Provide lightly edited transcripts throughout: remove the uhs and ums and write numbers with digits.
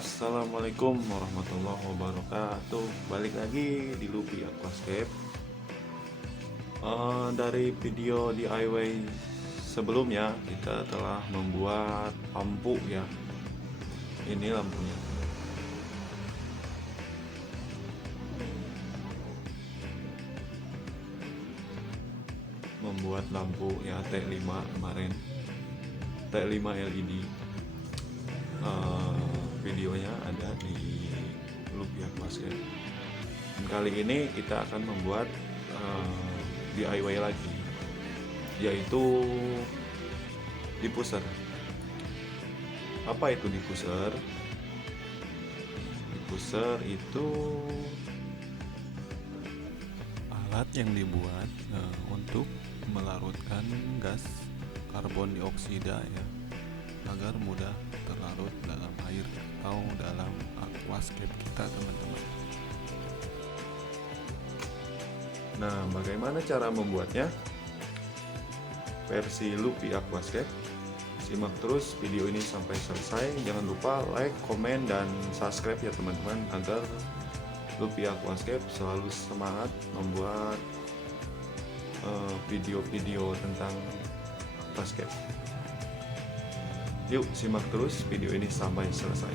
Assalamualaikum warahmatullahi wabarakatuh. Balik lagi di Lupi Aquascape. Dari video DIY sebelumnya kita telah membuat lampu ya. Ini lampunya. Membuat lampu ya T5 kemarin. T5 LED. Videonya ada di Lupi Aquascape. Dan kali ini kita akan membuat DIY lagi, yaitu diffuser. Apa itu diffuser? Diffuser itu alat yang dibuat untuk melarutkan gas karbon dioksida ya, agar mudah terlarut dalam air atau dalam aquascape kita, teman-teman. Nah, bagaimana cara membuatnya? Versi Lupi Aquascape. Simak terus video ini sampai selesai. Jangan lupa like, komen, dan subscribe ya teman-teman, agar Lupi Aquascape selalu semangat membuat video-video tentang aquascape. Yuk simak terus video ini sampai selesai.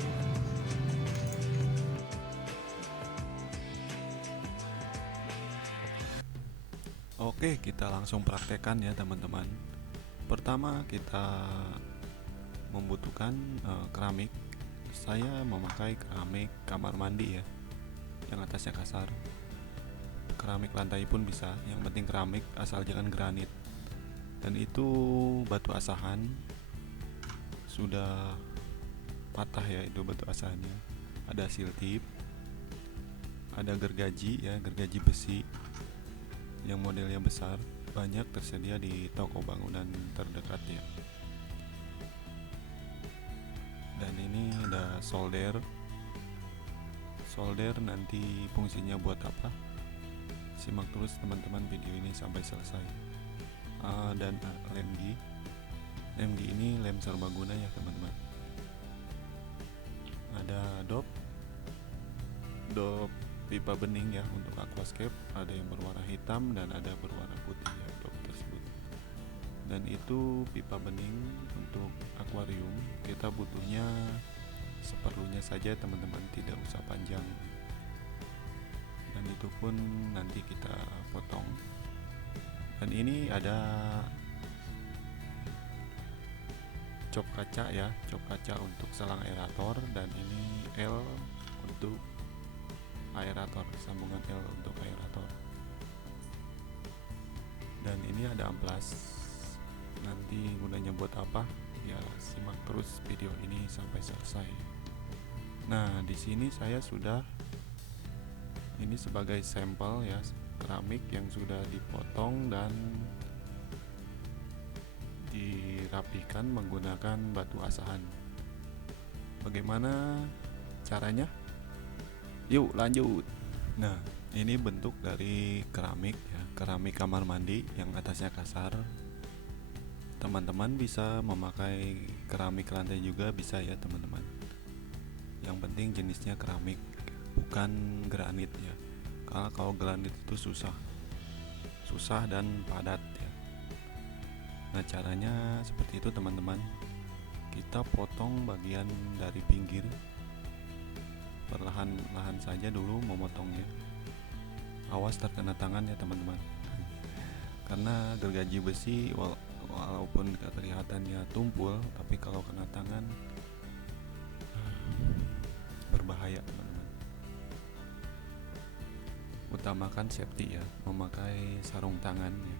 Oke, kita langsung praktekkan ya teman-teman. Pertama kita membutuhkan keramik. Saya memakai keramik kamar mandi ya, yang atasnya kasar. Keramik lantai pun bisa, yang penting keramik asal jangan granit. Dan itu batu asahan sudah patah ya, itu batu asahannya. Ada seal tip, ada gergaji ya, gergaji besi yang modelnya besar, banyak tersedia di toko bangunan terdekat ya. Dan ini ada solder nanti fungsinya buat apa, simak terus teman-teman video ini sampai selesai. Dan lem G ini lem serbaguna ya teman-teman. Ada dop pipa bening ya untuk aquascape, ada yang berwarna hitam dan ada berwarna putih ya dop tersebut. Dan itu pipa bening untuk akuarium, kita butuhnya seperlunya saja teman-teman, tidak usah panjang. Dan itu pun nanti kita potong. Dan ini ada cop kaca ya, cop kaca untuk selang aerator, dan ini L untuk aerator, sambungan L untuk aerator. Dan ini ada amplas, nanti gunanya buat apa ya, simak terus video ini sampai selesai. Nah, di sini saya sudah, ini sebagai sampel ya, keramik yang sudah dipotong dan dirapikan menggunakan batu asahan. Bagaimana caranya? Yuk lanjut. Nah, ini bentuk dari keramik ya, keramik kamar mandi yang atasnya kasar. Teman-teman bisa memakai keramik lantai juga bisa ya teman-teman. Yang penting jenisnya keramik, bukan granit ya. Karena kalau granit itu susah dan padat ya. Nah, caranya seperti itu teman-teman. Kita potong bagian dari pinggir, perlahan-lahan saja dulu memotongnya. Awas terkena tangan ya teman-teman. Karena gergaji besi walaupun kelihatannya tumpul, tapi kalau kena tangan berbahaya teman-teman. Utamakan safety ya, memakai sarung tangan ya,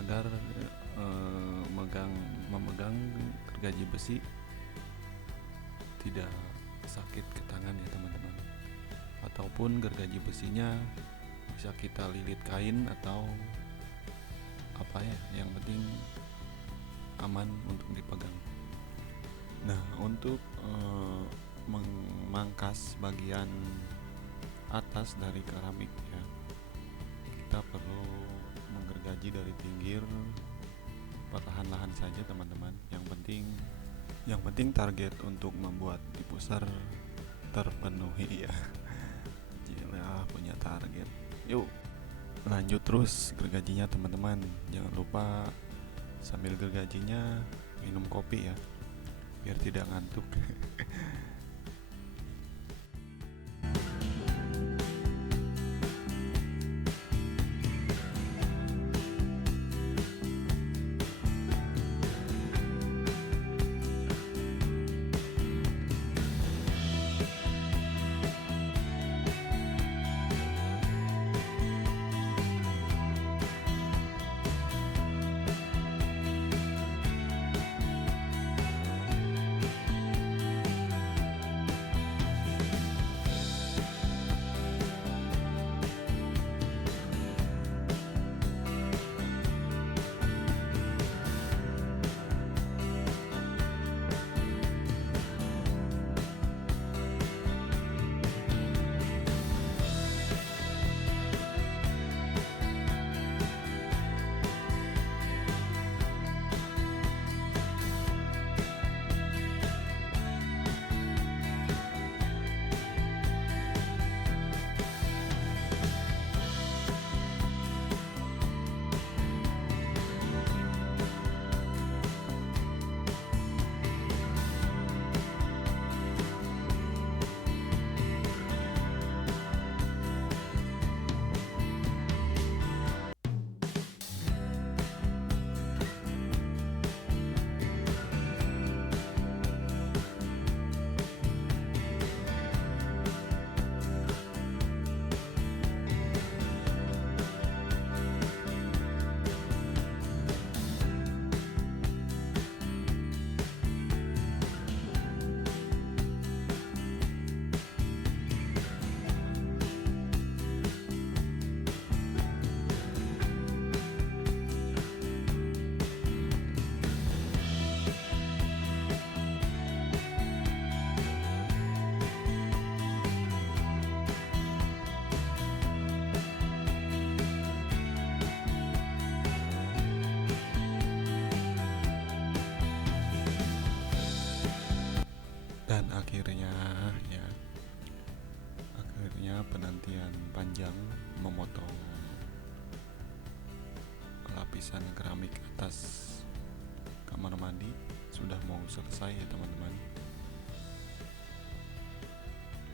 agar memegang gergaji besi tidak sakit ke tangan ya teman-teman. Ataupun gergaji besinya bisa kita lilit kain atau apa ya, yang penting aman untuk dipegang. Nah, untuk memangkas bagian atas dari keramik ya, kita perlu menggergaji dari pinggir perlahan-lahan saja teman-teman. Yang penting Yang penting target untuk membuat diffuser terpenuhi ya. Gila, punya target. Yuk lanjut terus gergajinya teman-teman. Jangan lupa sambil gergajinya minum kopi ya, biar tidak ngantuk. Dan akhirnya penantian panjang memotong lapisan keramik atas kamar mandi sudah mau selesai ya teman-teman.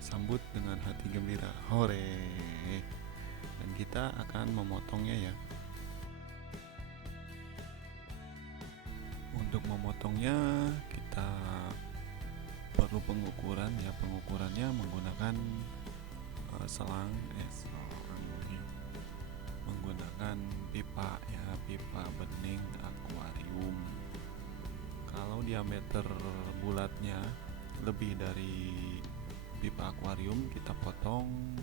Sambut dengan hati gembira, hore! Dan kita akan memotongnya ya. Untuk memotongnya kita perlu pengukuran ya. Pengukurannya menggunakan selang menggunakan pipa ya, pipa bening akuarium. Kalau diameter bulatnya lebih dari pipa akuarium kita potong,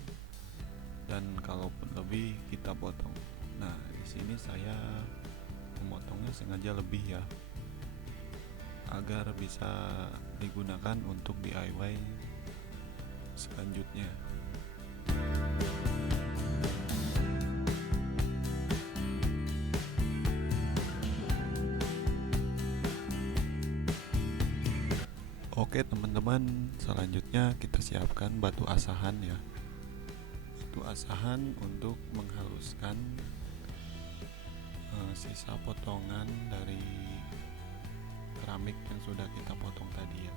dan kalaupun lebih kita potong. Nah, di sini saya memotongnya sengaja lebih ya, agar bisa digunakan untuk DIY selanjutnya. Oke teman-teman, selanjutnya kita siapkan batu asahan ya. Batu asahan untuk menghaluskan sisa potongan dari keramik yang sudah kita potong tadi ya.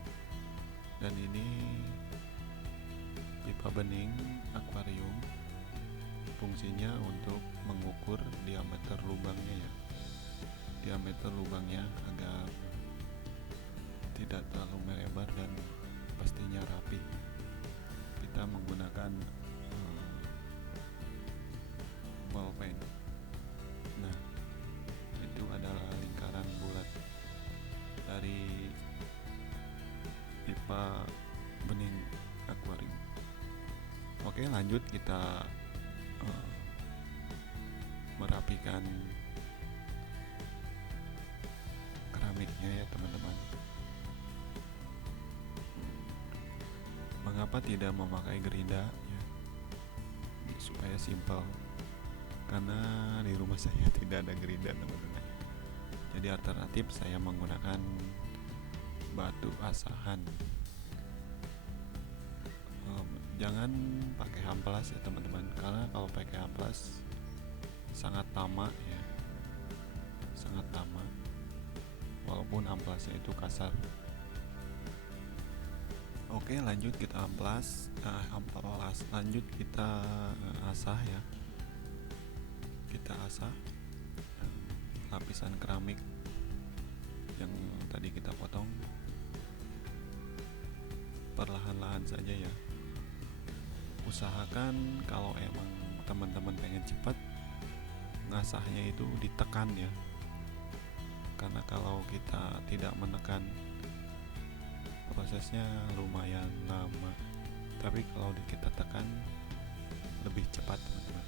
Dan ini pipa bening akuarium, fungsinya untuk mengukur diameter lubangnya ya. Diameter lubangnya agar tidak terlalu melebar dan pastinya rapi. Kita menggunakan ballpen. Nah, itu adalah lingkaran bulat dari pipa bening akuarium. Oke, lanjut kita merapikan keramiknya ya teman-teman. Mengapa tidak memakai gerida ya? Supaya simpel, karena di rumah saya tidak ada gerida teman-teman. Jadi alternatif saya menggunakan batu asahan. Jangan pakai amplas ya teman-teman, karena kalau pakai amplas sangat lama ya, sangat lama walaupun amplasnya itu kasar. Oke, lanjut kita amplas, lanjut kita asah ya. Kita asah lapisan keramik yang tadi kita potong perlahan-lahan saja ya. Usahakan kalau emang teman-teman pengen cepat, ngasahnya itu ditekan ya, karena kalau kita tidak menekan prosesnya lumayan lama, tapi kalau kita tekan lebih cepat teman-teman.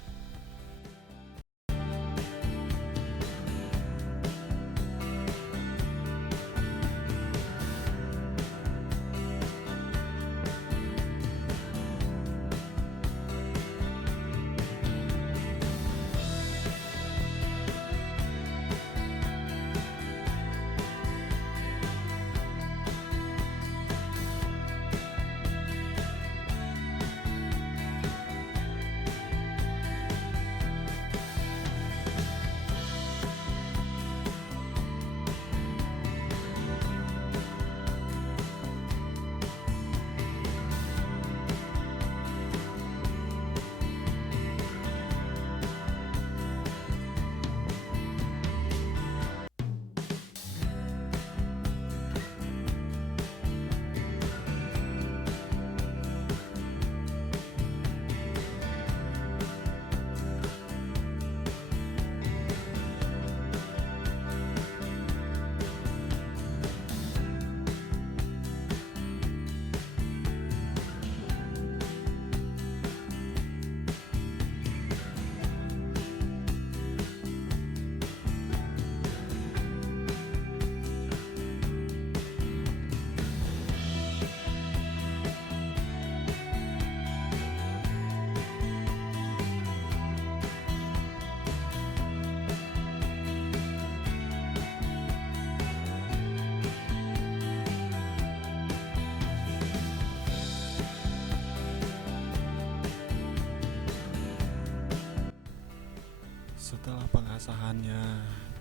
Setelah pengasahannya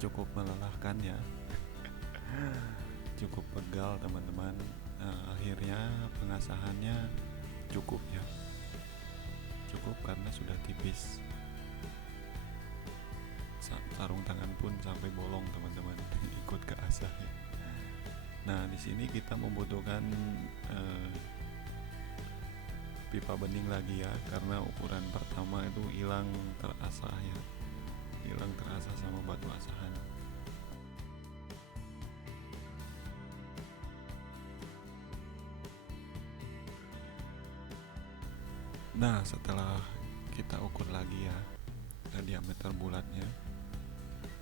cukup melelahkan ya, cukup pegal teman-teman. Akhirnya pengasahannya cukup ya, cukup karena sudah tipis. Sarung tangan pun sampai bolong teman-teman, ikut ke asah ya. Nah di sini kita membutuhkan pipa bening lagi ya, karena ukuran pertama itu hilang terasah ya, hilang terasa sama batu asahan. Nah setelah kita ukur lagi ya diameter bulatnya,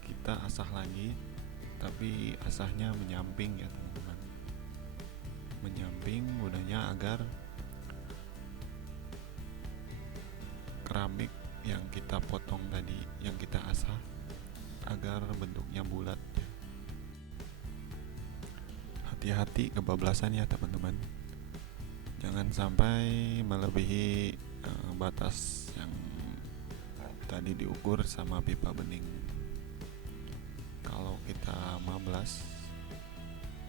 kita asah lagi, tapi asahnya menyamping ya teman-teman, menyamping gunanya agar keramik yang kita potong tadi, yang kita asah, agar bentuknya bulat. Hati-hati kebablasan ya teman-teman, jangan sampai melebihi batas yang tadi diukur sama pipa bening. Kalau kita mablas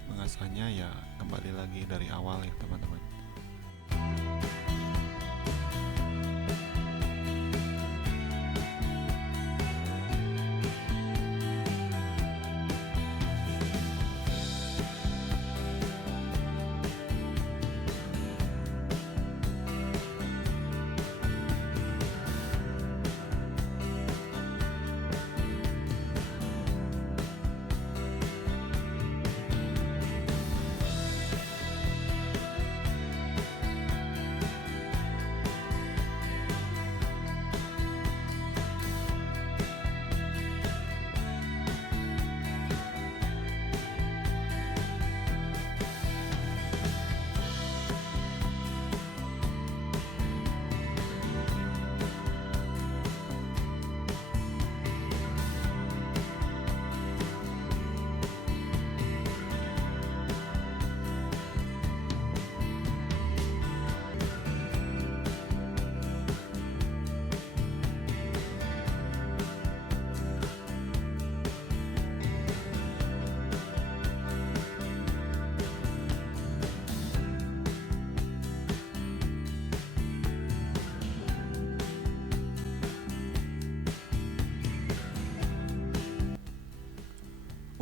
mengasahnya ya kembali lagi dari awal ya teman-teman.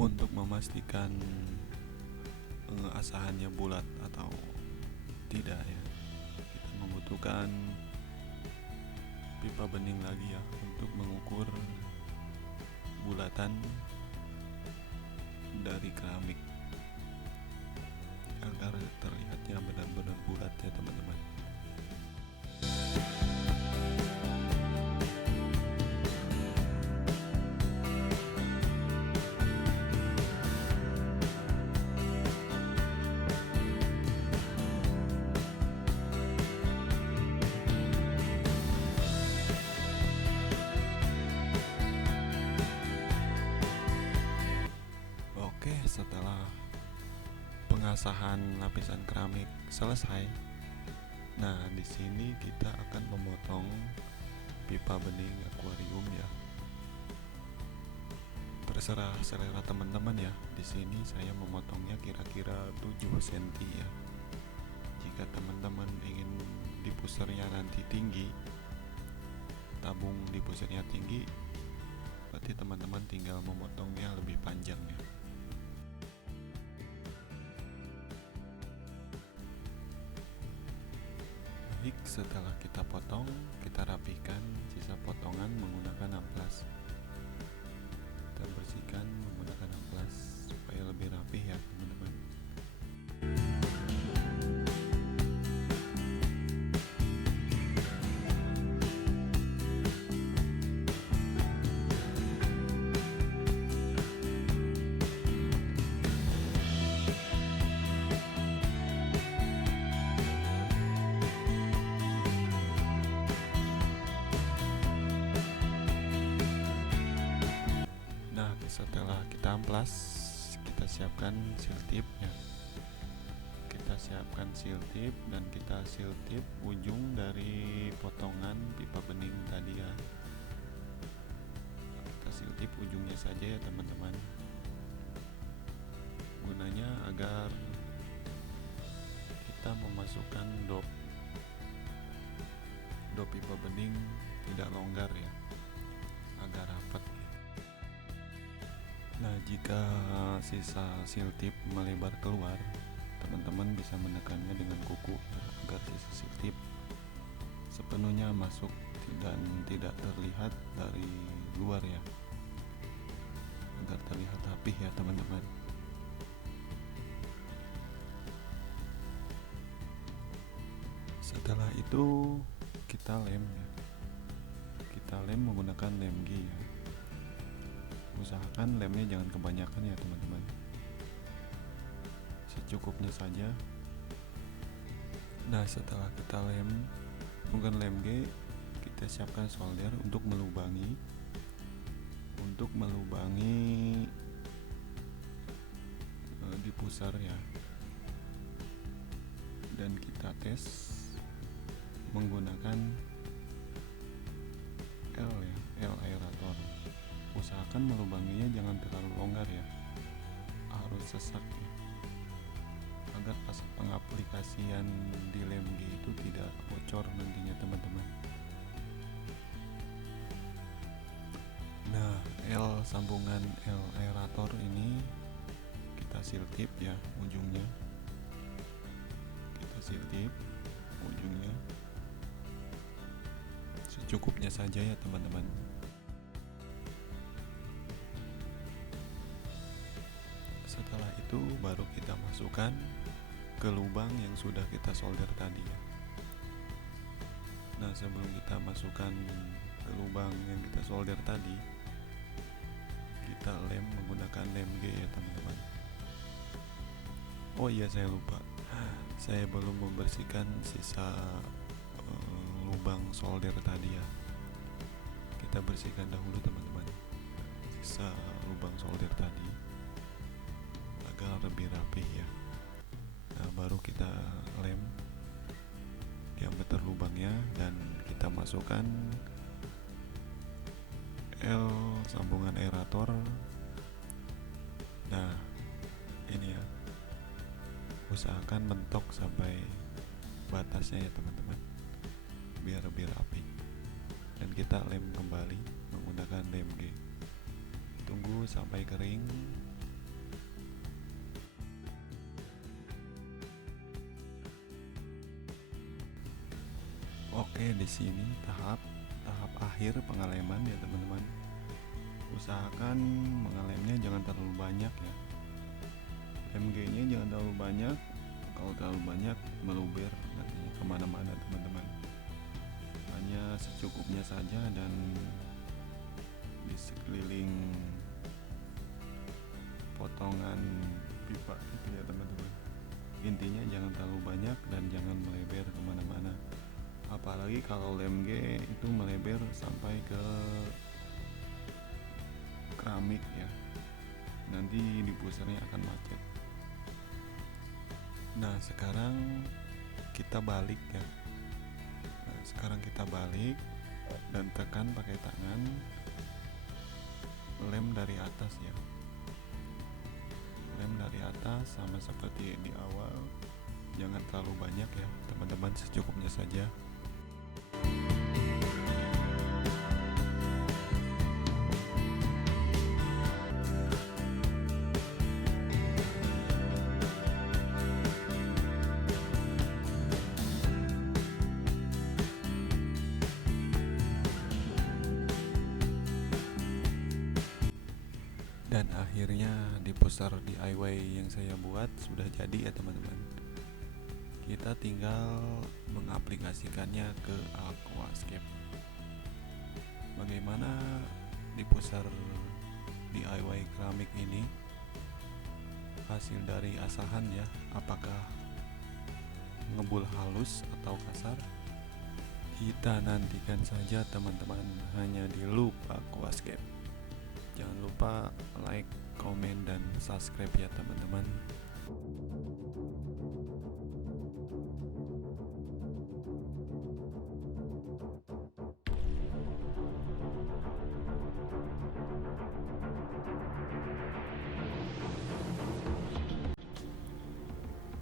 Untuk memastikan asahannya bulat atau tidak ya, kita membutuhkan pipa bening lagi ya untuk mengukur bulatan dari keramik agar terlihatnya benar-benar bulat ya teman-teman. Oke, setelah pengasahan lapisan keramik selesai, nah di sini kita akan memotong pipa bening akuarium ya. Terserah selera teman-teman ya. Di sini saya memotongnya kira-kira 7 cm ya. Jika teman-teman ingin diffusernya nanti tinggi, tabung diffusernya tinggi, berarti teman-teman tinggal memotongnya lebih panjang ya. Baik, setelah kita potong, kita rapikan sisa potongan menggunakan amplas. Kita bersihkan menggunakan amplas supaya lebih rapih ya teman-teman. Setelah kita amplas, kita siapkan seal tip ya. Kita siapkan seal tip dan kita seal tip ujung dari potongan pipa bening tadi ya. Kita seal tip ujungnya saja ya teman-teman. Gunanya agar kita memasukkan dop pipa bening tidak longgar ya, agar rapat. Nah, jika sisa seal tip melebar keluar, teman-teman bisa menekannya dengan kuku agar sisa seal tip sepenuhnya masuk dan tidak terlihat dari luar ya, agar terlihat rapih ya teman-teman. Setelah itu kita lem ya. Kita lem menggunakan lem G ya. Usahakan lemnya jangan kebanyakan ya teman-teman, secukupnya saja. Nah, setelah kita lem menggunakan lem G, kita siapkan solder untuk melubangi diffuser ya, dan kita tes menggunakan L aerator. Usahakan melubanginya jangan terlalu longgar ya, harus sesak ya, agar pas pengaplikasian di lem G itu tidak bocor nantinya teman-teman. Nah, sambungan L aerator ini kita seal tip ya ujungnya. Kita seal tip ujungnya secukupnya saja ya teman-teman. Setelah itu baru kita masukkan ke lubang yang sudah kita solder tadi ya. Nah, sebelum kita masukkan ke lubang yang kita solder tadi, kita lem menggunakan lem G ya teman-teman. Oh iya, saya lupa, saya belum membersihkan sisa lubang solder tadi ya. Kita bersihkan dahulu teman-teman sisa lubang solder tadi agar lebih rapih ya. Nah, baru kita lem diameter lubangnya dan kita masukkan L sambungan aerator. Nah, ini ya, usahakan mentok sampai batasnya ya teman-teman, biar lebih rapi. Dan kita lem kembali menggunakan lem G. Tunggu sampai kering Oke, di sini tahap tahap akhir pengeleman ya teman-teman. Usahakan mengelemnya jangan terlalu banyak ya. MG-nya jangan terlalu banyak. Kalau terlalu banyak meluber nantinya kemana-mana teman-teman. Hanya secukupnya saja dan di sekeliling potongan pipa itu ya teman-teman. Intinya jangan terlalu banyak dan jangan melebar kemana-mana. Apalagi kalau lem G itu melebar sampai ke keramik ya, nanti diffusernya akan macet. Nah sekarang kita balik ya. Sekarang kita balik dan tekan pakai tangan lem dari atas ya. Lem dari atas sama seperti di awal, jangan terlalu banyak ya teman-teman, secukupnya saja. Dan akhirnya diffuser DIY yang saya buat sudah jadi ya teman-teman. Kita tinggal mengaplikasikannya ke aquascape. Bagaimana diffuser DIY keramik ini hasil dari asahan ya, apakah ngebul halus atau kasar? Kita nantikan saja teman-teman, hanya di Loop Aquascape. Jangan lupa like, komen, dan subscribe ya teman-teman.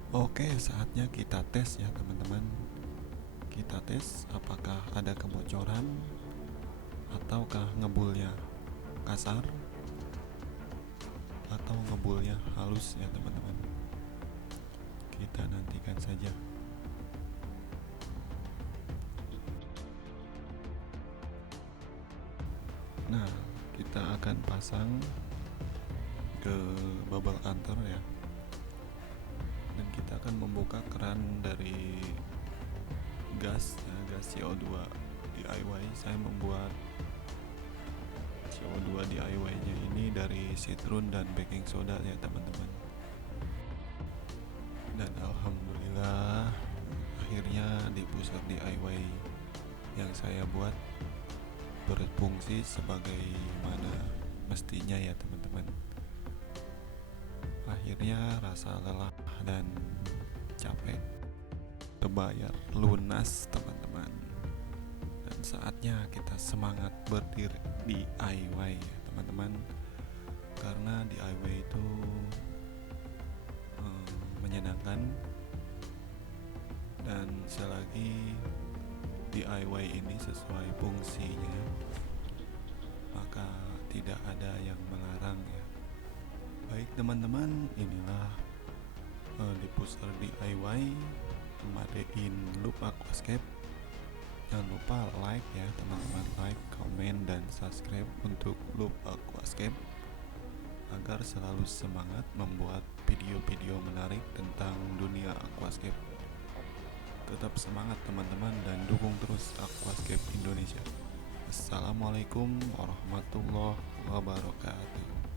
Oke, saatnya kita tes ya teman-teman. Kita tes apakah ada kebocoran ataukah ngebulnya kasar atau ngebulnya halus ya teman-teman. Kita nantikan saja. Nah, kita akan pasang ke bubble antar ya, dan kita akan membuka keran dari gas ya, gas CO2 DIY. Saya membuat CO2 DIY nya ini dari citron dan baking soda ya teman-teman. Dan alhamdulillah akhirnya diffuser DIY yang saya buat berfungsi sebagaimana mestinya ya teman-teman. Akhirnya rasa lelah dan capek terbayar lunas teman-teman. Dan saatnya kita semangat berdiri DIY ya teman-teman, karena DIY itu menyenangkan, dan selagi DIY ini sesuai fungsinya maka tidak ada yang melarang ya. Baik teman-teman, inilah diffuser DIY made in Loop Aquascape. Jangan lupa like ya teman-teman, like, komen, dan subscribe untuk Loop Aquascape agar selalu semangat membuat video-video menarik tentang dunia aquascape. Tetap semangat teman-teman dan dukung terus Aquascape Indonesia. Assalamualaikum warahmatullahi wabarakatuh.